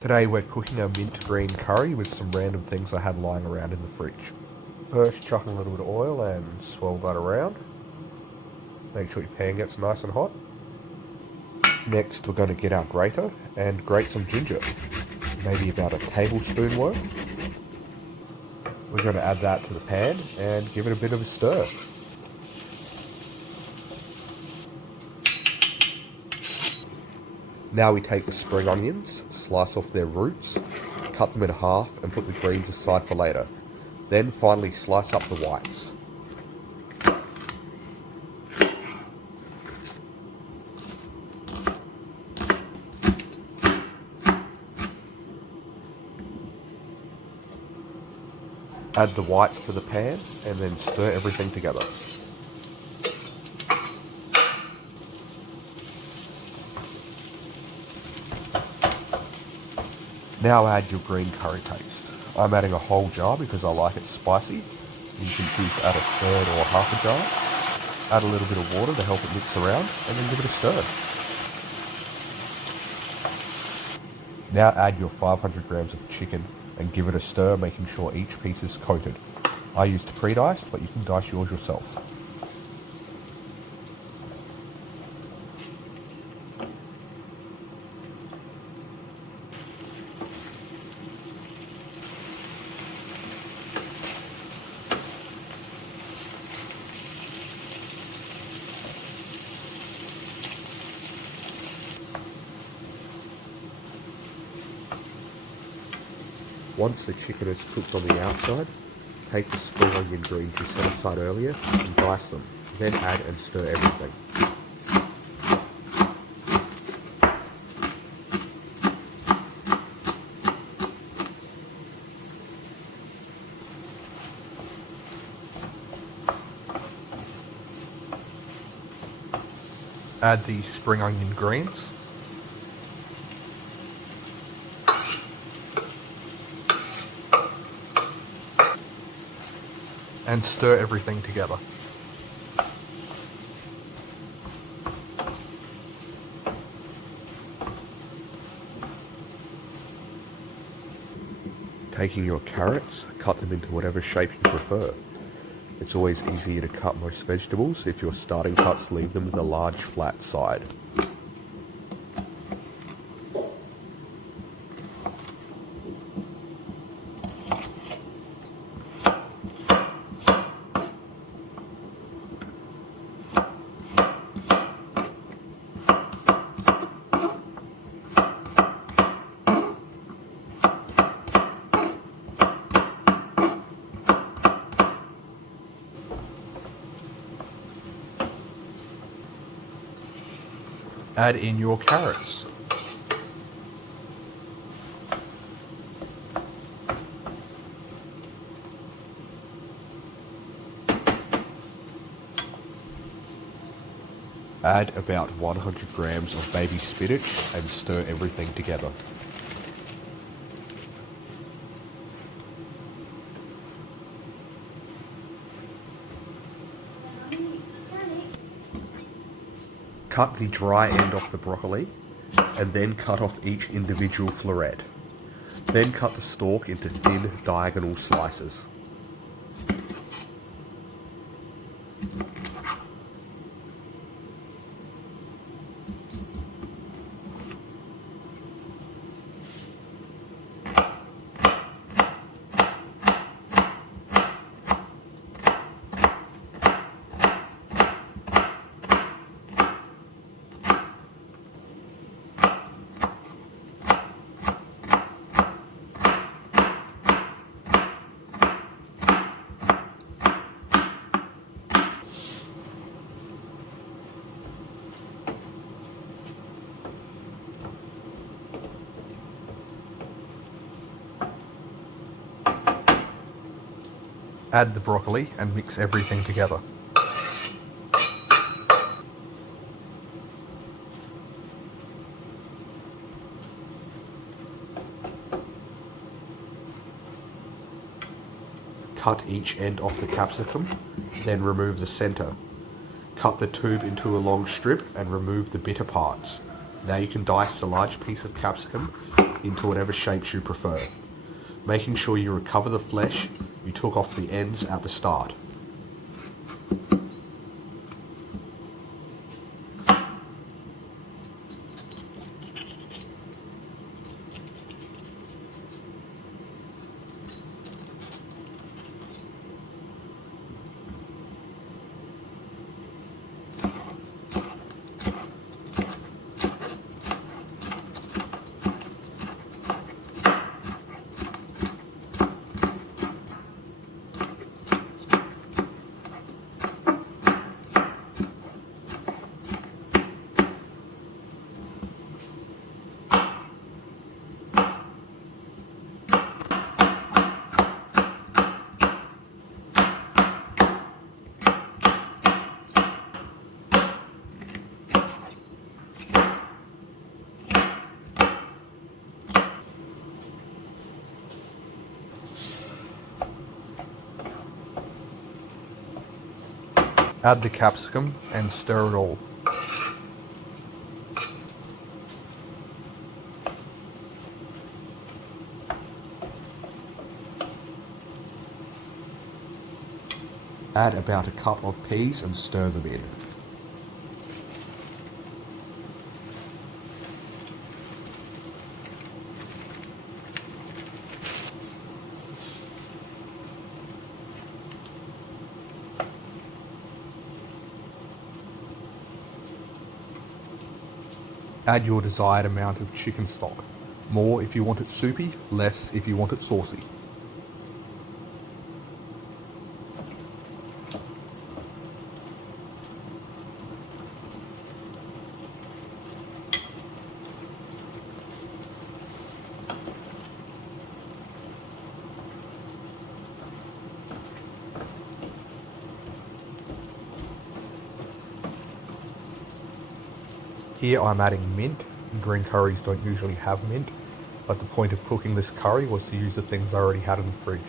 Today we're cooking a mint green curry with some random things I had lying around in the fridge. First, chucking a little bit of oil and swirl that around. Make sure your pan gets nice and hot. Next, we're going to get our grater and grate some ginger, maybe about a tablespoon worth. We're going to add that to the pan and give it a bit of a stir. Now we take the spring onions, slice off their roots, cut them in half and put the greens aside for later. Then finally slice up the whites. Add the whites to the pan and then stir everything together. Now add your green curry paste. I'm adding a whole jar because I like it spicy. You can choose to add a third or half a jar. Add a little bit of water to help it mix around and then give it a stir. Now add your 500 grams of chicken and give it a stir, making sure each piece is coated. I used pre-diced, but you can dice yours yourself. Once the chicken is cooked on the outside, take the spring onion greens you set aside earlier and dice them. Then add and stir everything. Add the spring onion greens. And stir everything together. Taking your carrots, cut them into whatever shape you prefer. It's always easier to cut most vegetables if your starting cuts leave them with a large flat side. Add in your carrots. Add about 100 grams of baby spinach and stir everything together. Cut the dry end off the broccoli and then cut off each individual floret. Then cut the stalk into thin diagonal slices. Add the broccoli and mix everything together. Cut each end off the capsicum, then remove the center. Cut the tube into a long strip and remove the bitter parts. Now you can dice a large piece of capsicum into whatever shapes you prefer, making sure you recover the flesh you took off the ends at the start. Add the capsicum and stir it all. Add about a cup of peas and stir them in. Add your desired amount of chicken stock. More if you want it soupy, less if you want it saucy. Here I'm adding mint. Green curries don't usually have mint, but the point of cooking this curry was to use the things I already had in the fridge.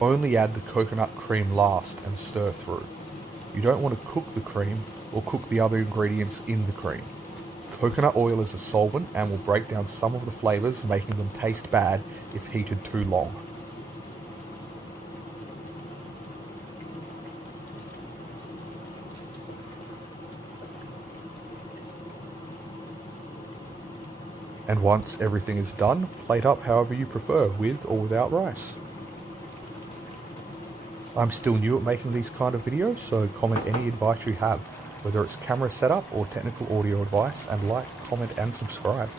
Only add the coconut cream last and stir through. You don't want to cook the cream or cook the other ingredients in the cream. Coconut oil is a solvent and will break down some of the flavors, making them taste bad if heated too long. And once everything is done, plate up however you prefer, with or without rice. I'm still new at making these kind of videos, so comment any advice you have, whether it's camera setup or technical audio advice, and like, comment and subscribe.